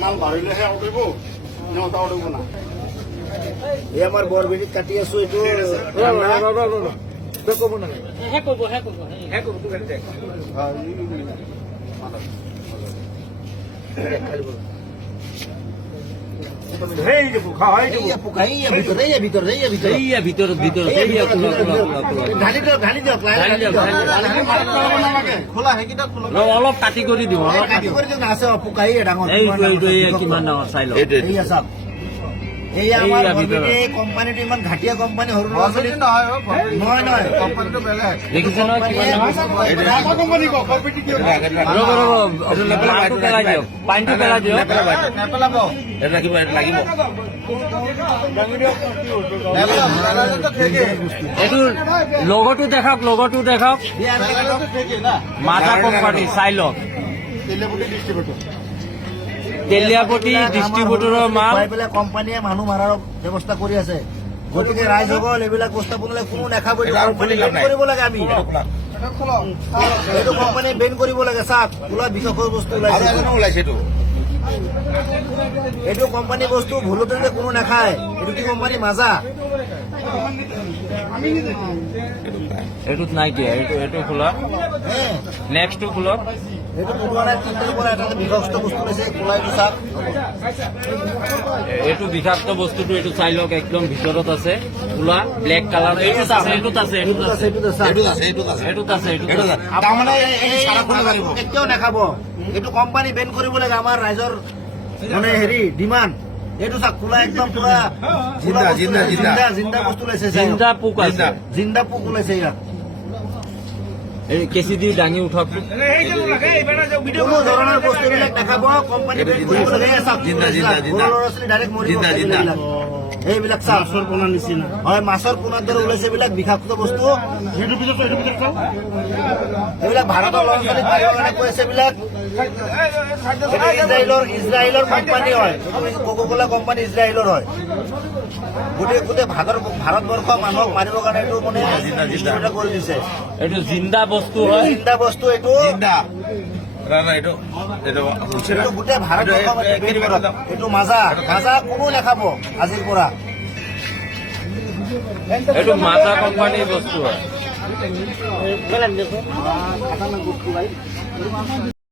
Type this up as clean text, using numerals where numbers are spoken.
মাল বাঢ়িলেহে উঠিব নেওতা উঠিব না এই আমাৰ বৰবেটিত কাটি আছো এইটো ক'ব নালাগে অলপ কাটি কৰি দিওঁ কিমান ডাঙৰ চাই লওঁ এই আমাৰ কোম্পানীটো ইমান ঘাটিয়া কোম্পানী সৰু ল'ৰা ছোৱালী নহয় নহয় কোম্পানীটো বেলেগ দেখিছে নহয় পানীটো পেলাই দিয়ক লাগিব লাগিব এইটো লগতো দেখাওক মাথা কোম্পানী চাই লওক তেলিয়াপতি ডিষ্ট্ৰিবিউটৰৰ মাল কোম্পানীয়ে মানুহ মাৰাৰ ব্যৱস্থা কৰি আছে গতিকে ৰাইজসকল এইবিলাক বস্তু বনালে কোনো নাখাব কৰিব লাগে আমি এইটো কোম্পানীয়ে বেন কৰিব লাগে চাওক খোলা বিষাক্ত বস্তু ওলাইছে এইটো কোম্পানী বস্তু ভুলতে কোনো নাখায় এইটো কি কোম্পানী মাজা এইটোত নাই কি এইটো খোলা নেক্সটটো খোলক এইটো পুৰণা তিনিটাৰ পৰা এটা বিষাক্ত বস্তু ওলাইছে খোলা এইটো চাওক এইটো বিষাক্ত বস্তুটো এইটো চাই লওক একদম ভিতৰত আছে খোলা ব্লেক কালাৰ এইটোত আছে তাৰমানে কেতিয়াও নাখাব এইটো কোম্পানী বেন কৰিব লাগে আমাৰ ৰাইজৰ মানে হেৰি ডিমাণ্ড এইটো চাওক খোলা একদম পুৰা জিন্দা বস্তু ওলাইছে জিন্দা পোক আছে জিন্দা পোক ওলাইছে ইয়াত কেঁচি দি দাঙি উঠাওক কোনো ধৰণৰ বস্তুবিলাক নাখাব কোম্পানী বেন কৰিব লাগে চাওক ল'ৰা ছোৱালী ডাইৰেক্ট মৰিব এইবিলাক চাওক মাছৰ পোনাৰ নিচিনা হয় মাছৰ পোনাৰ দৰে ওলাইছে এইবিলাক বিষাক্ত বস্তু এইবিলাক ভাৰতৰ ল'ৰা ছোৱালীক মাৰিবৰ কাৰণে কৈ আছে এইবিলাক ইজৰাইলৰ কোম্পানী হয় কোকা-কোলা কোম্পানী ইজৰাইলৰ হয় গোটেই ভাৰতবৰ্ষ মানুহক মাৰিবৰ কাৰণে এইটো মানে কৰি দিছে এইটো জিন্দা বস্তু হয় জিন্দা বস্তু এইটো গোটেই ভাৰতবৰ্ষ এইটো মাজা কোনো নাখাব আজিৰ পৰা এইটো মাজা কোম্পানীৰ বস্তু হয়